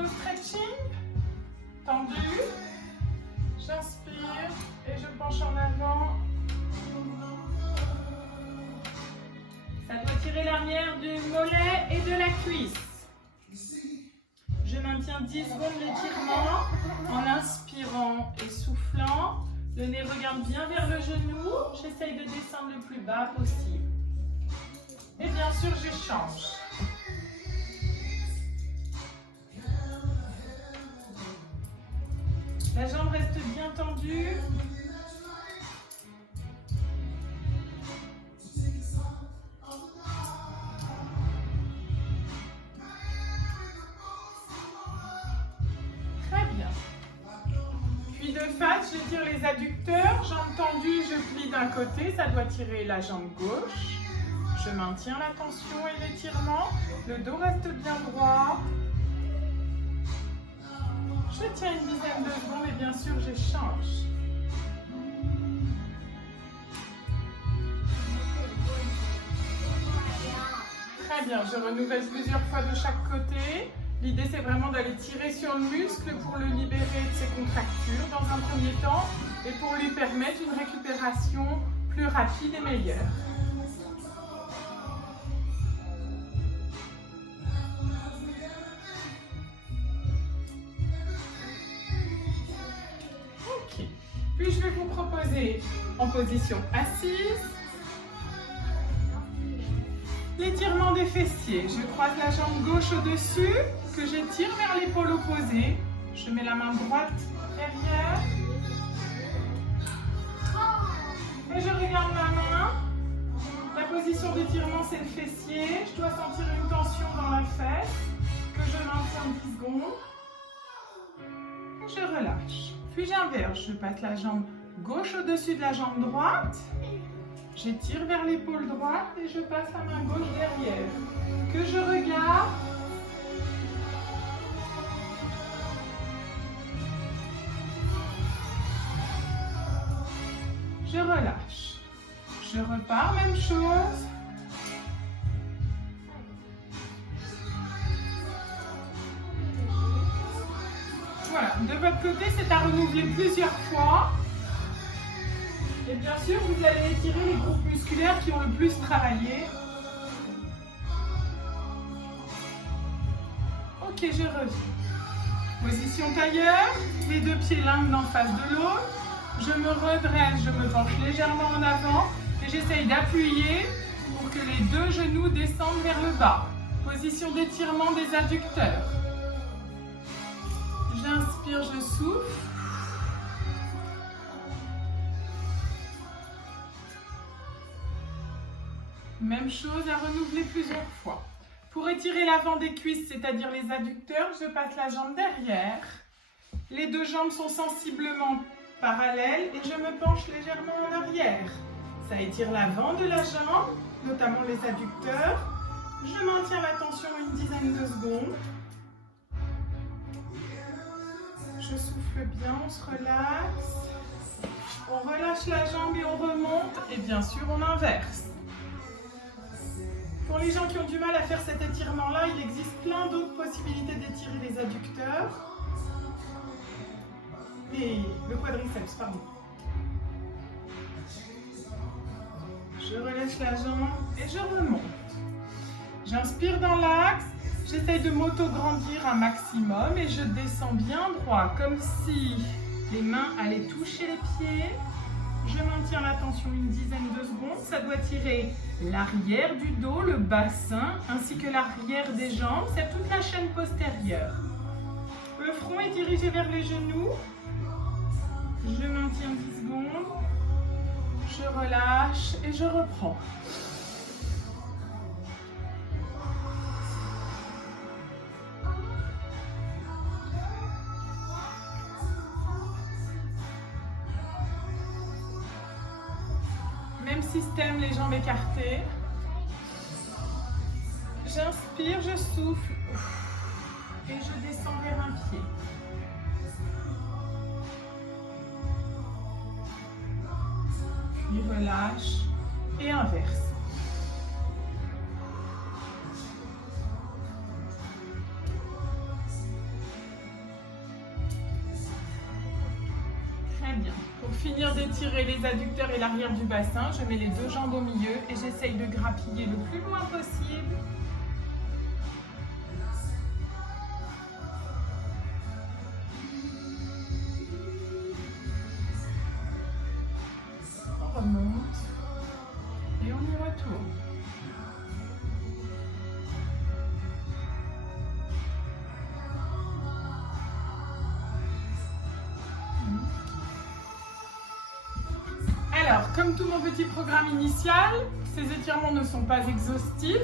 au stretching. Tendu. J'inspire et je penche en avant. Ça doit tirer l'arrière du mollet et de la cuisse. Je maintiens 10 secondes d'étirement en inspirant et soufflant. Le nez regarde bien vers le genou. J'essaye de descendre le plus bas possible. Et bien sûr, j'échange. La jambe reste bien tendue. Très bien. Puis de face, je tire les adducteurs. Jambe tendue, je plie d'un côté. Ça doit tirer la jambe gauche. Je maintiens la tension et l'étirement. Le dos reste bien droit. Je tiens une dizaine de secondes et bien sûr, j'échange. Très bien, je renouvelle plusieurs fois de chaque côté. L'idée, c'est vraiment d'aller tirer sur le muscle pour le libérer de ses contractures dans un premier temps et pour lui permettre une récupération plus rapide et meilleure. Puis je vais vous proposer en position assise l'étirement des fessiers. Je croise la jambe gauche au-dessus, que j'étire vers l'épaule opposée. Je mets la main droite derrière. Et je regarde ma main. La position d'étirement, c'est le fessier. Je dois sentir une tension dans la fesse, que je maintiens 10 secondes. Et je relâche. Puis j'inverse, je passe la jambe gauche au-dessus de la jambe droite, j'étire vers l'épaule droite et je passe la main gauche derrière. Que je regarde, je relâche. Je repars, même chose. Voilà, de votre côté, c'est à renouveler plusieurs fois. Et bien sûr, vous allez étirer les groupes musculaires qui ont le plus travaillé. Ok, je reviens. Position tailleur, les deux pieds l'un en face de l'autre. Je me redresse, je me penche légèrement en avant et j'essaye d'appuyer pour que les deux genoux descendent vers le bas. Position d'étirement des adducteurs. J'inspire, je souffle. Même chose à renouveler plusieurs fois. Pour étirer l'avant des cuisses, c'est-à-dire les adducteurs, je passe la jambe derrière. Les deux jambes sont sensiblement parallèles et je me penche légèrement en arrière. Ça étire l'avant de la jambe, notamment les adducteurs. Je maintiens la tension une dizaine de secondes. Je souffle bien, on se relaxe. On relâche la jambe et on remonte. Et bien sûr, on inverse. Pour les gens qui ont du mal à faire cet étirement-là, il existe plein d'autres possibilités d'étirer les adducteurs. Et le quadriceps, pardon. Je relâche la jambe et je remonte. J'inspire dans l'axe. J'essaye de m'auto-grandir un maximum et je descends bien droit, comme si les mains allaient toucher les pieds. Je maintiens la tension une dizaine de secondes. Ça doit tirer l'arrière du dos, le bassin, ainsi que l'arrière des jambes. C'est toute la chaîne postérieure. Le front est dirigé vers les genoux. Je maintiens 10 secondes. Je relâche et je reprends. Même système, les jambes écartées. J'inspire, je souffle et je descends vers un pied. Puis relâche et inverse. finir d'étirer les adducteurs et l'arrière du bassin, je mets les deux jambes au milieu et j'essaye de grappiller le plus loin possible. On remonte et on y retourne. Alors, comme tout mon petit programme initial, ces étirements ne sont pas exhaustifs.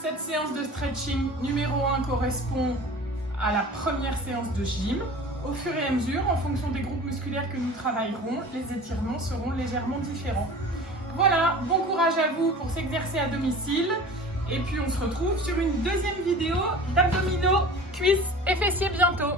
Cette séance de stretching numéro 1 correspond à la première séance de gym. Au fur et à mesure, en fonction des groupes musculaires que nous travaillerons, les étirements seront légèrement différents. Voilà, bon courage à vous pour s'exercer à domicile. Et puis on se retrouve sur une deuxième vidéo d'abdominaux, cuisses et fessiers bientôt.